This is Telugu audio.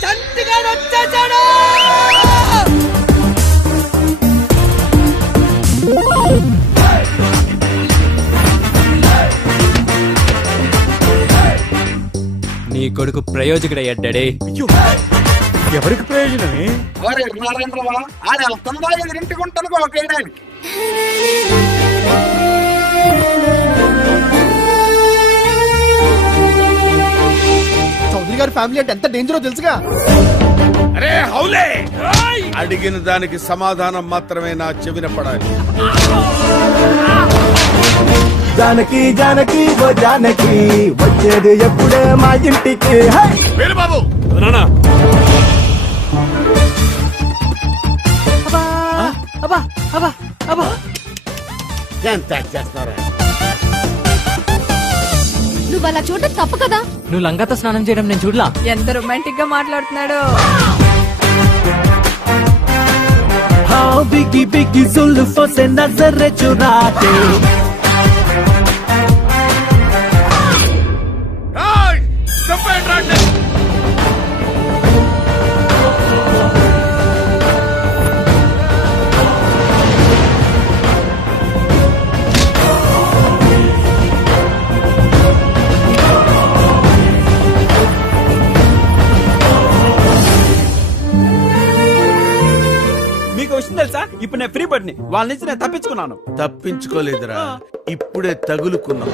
చంటిగాడు వచ్చేసాడు. నీ కొడుకు ప్రయోజకుడయ్యా డాడీ. ఎవరికి ప్రయోజనమే? ఎదురింటికుంటాను ఒకడానికి. చౌదరి గారి ఫ్యామిలీ అంటే ఎంత డేంజరో తెలుసుగా. అరే హౌలే, అడిగిన దానికి సమాధానం మాత్రమే నా చెవిన పడాలి. జానకి జానకి ఓ జానకి వచ్చేది ఎప్పుడే మా ఇంటికి. బాబు నువ్వు అలా చూడటం తప్పు కదా. నువ్వు లంగాతో స్నానం చేయడం నేను చూడలా. ఎంత రొమాంటిక్ గా మాట్లాడుతున్నాడు. బిగ్గి బిగ్గి जुल्फों से नजर चुराते తెలుసా, ఇప్పుడు నేను ఫ్రీ బర్డ్ ని వాళ్ళ నుంచి నేను తప్పించుకున్నాను. తప్పించుకోలేదురా, ఇప్పుడే తగులుకున్నావు.